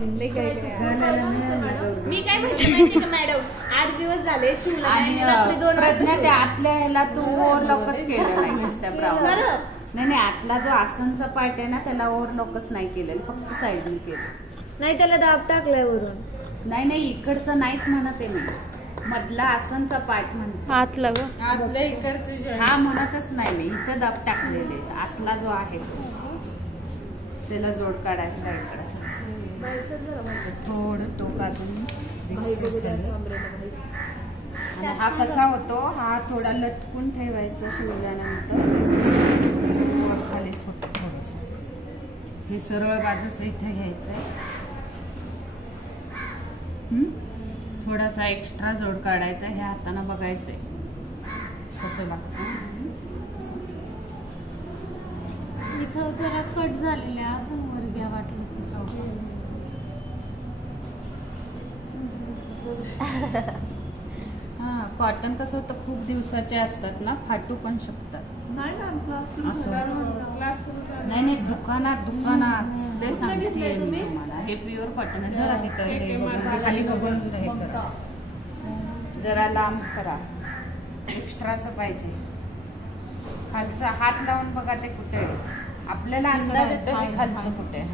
मी काय म्हणते माहिती का मॅडम, 8 दिवस झाले शिवला नाही, रात्री 2 वाजता त्या आतल्या ह्याला तू ओव्हरलॉकच केलं नाही त्या ब्राउन. नाही आतला जो आसनचा पार्ट आहे ना त्याला ओव्हरलॉकच नाही केलेलं, फक्त साईडने केलं. नाही त्याला दाब टाकलाय वरून. नाही इकडचं नाहीच म्हणत आहे मी, मधला आसनचा पार्ट म्हणते. आतला ग आतल्या इकडचं हा म्हणतच नाही मी, इथं दाब टाकलेले. आतला जो आहे त्याला जोड काढायचा इकडे थोडं टोक अजून. हा कसा होतो, हा थोडा लटकून ठेवायचा शिवल्यानंतर वर खालीच होतं थोडस. हे सरळ बाजूचं इथे घ्यायचंय. थोडासा एक्स्ट्रा जोड काढायचा. हे हाताने बघायचंय कसं लागतं. इथं जरा कट झालेले अजून वर घ्या वाटलं. हा कॉटन कसं होतं, खूप दिवसाचे असतात ना, फाटू पण शकतात. नाही दुकानात ते सांगते मी तुम्हाला. हे प्युअर कॉटन आहे. जरा तिथं खाली बघून हे करा, जरा लांब करा. एक्स्ट्राचं पाहिजे. खालचा हात लावून बघा ते कुठे आपल्याला अंदाज येतो हे खालचं कुठे.